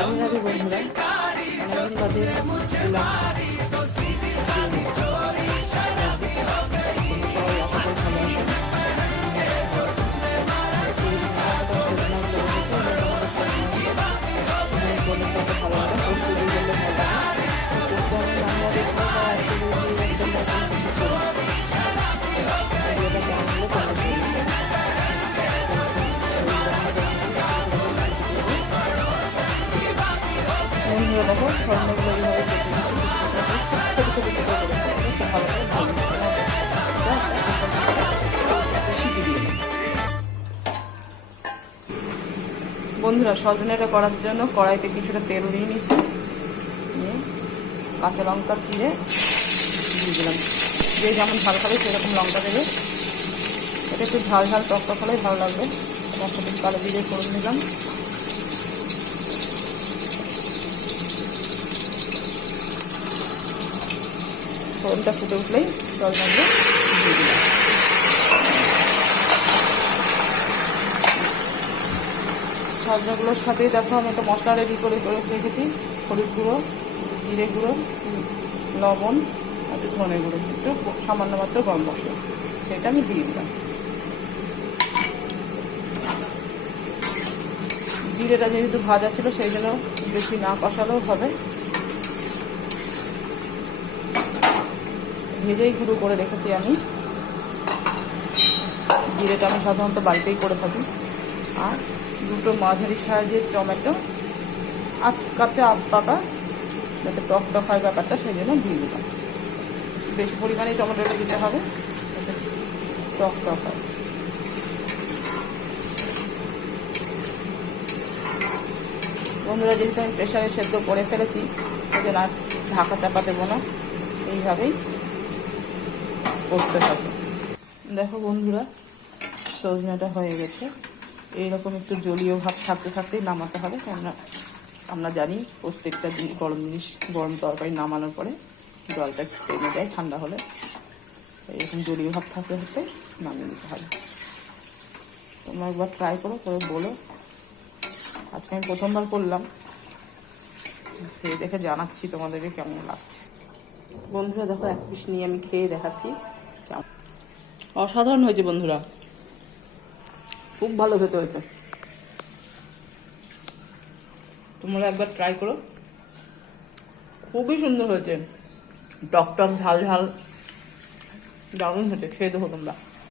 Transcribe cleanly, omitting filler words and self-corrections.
রাধে রাধে বন্ধুরা, অনেকদিন বাদে দিলাম। সবাই আশা করি ভালো আছেন। ভালো লাগে পোস্ট দিয়ে বললে ভালো লাগে। পোস্ট আমি বাংলা দেখবো বা আজকে একদম নতুন কিছু ভিডিওটা কেমন হলো বন্ধুরা দেখো ফর্মগুলো এইভাবে ছোটো ছোটো ছোটো করেছে খুব ভালো করে শিখে দিয়ে বন্ধুরা সজনেটা করার জন্য কড়াইতে কিছুটা তেল দিয়ে নিয়েছি, নিয়ে কাঁচা লঙ্কা চিড়ে দিয়ে দিলাম। যে যেমন ঝাল খাবে সেরকম লঙ্কা দেবে। এটা একটু ঝাল ঝাল টক টক হলেই ভালো লাগবে। তার সাথে কালো জিরে করে নিলাম। ফোড়নটা ফুটে উঠলেই সজনাগুলো দিয়ে দিলাম। সজনাগুলোর সাথেই দেখো আমি একটা মশলা রেডি করে রেখেছি। হলুদ গুঁড়ো, জিরে গুঁড়ো, লবণ, একটু ধনে গুঁড়ো, একটু সামান্য মাত্র গরম মশলা, সেটা আমি দিয়ে দিলাম। জিরেটা যেহেতু ভাজা ছিল সেই জন্য বেশি না কষালেও হবে। ভেজেই গুঁড়ো করে রেখেছি আমি। জিরেটা আমি সাধারণত বাড়িতেই করে থাকি। আর দুটো মাঝারি সাইজের টমেটো, কাঁচা পাকা, যাতে টক টক হয় ব্যাপারটা, সেই জন্য দিয়ে দিলাম। বেশি পরিমাণে টমেটোটা দিতে হবে যাতে টক টক হয়। বন্ধুরা যেহেতু আমি প্রেশারে সেদ্ধ করে ফেলেছি সেই জন্য আর ঢাকা চাপা দেবো না, এইভাবেই করতে হবে। দেখো বন্ধুরা সজনাটা হয়ে গেছে। এইরকম একটু জলীয় ভাব থাকতে থাকতেই নামাতে হবে, কেননা আমরা জানি প্রত্যেকটা জিনিস গরম তরকারি নামানোর পরে জলটা টেনে যায় ঠান্ডা হলে। এরকম জলীয় ভাব থাকতে থাকতে নামিয়ে নিতে হবে। তোমরা একবার ট্রাই করো, করে বলো। আজকে আমি প্রথমবার করলাম, খেয়ে দেখে জানাচ্ছি তোমাদেরকে কেমন লাগছে। বন্ধুরা দেখো এক পিস নিয়ে আমি খেয়ে দেখাচ্ছি। অসাধারণ হয়েছে বন্ধুরা, খুব ভালো খেতে হয়েছে। তোমরা একবার ট্রাই করো, খুবই সুন্দর হয়েছে। টক টক ঝাল ঝাল দারুণ হয়েছে, খেয়ে দেখো তোমরা।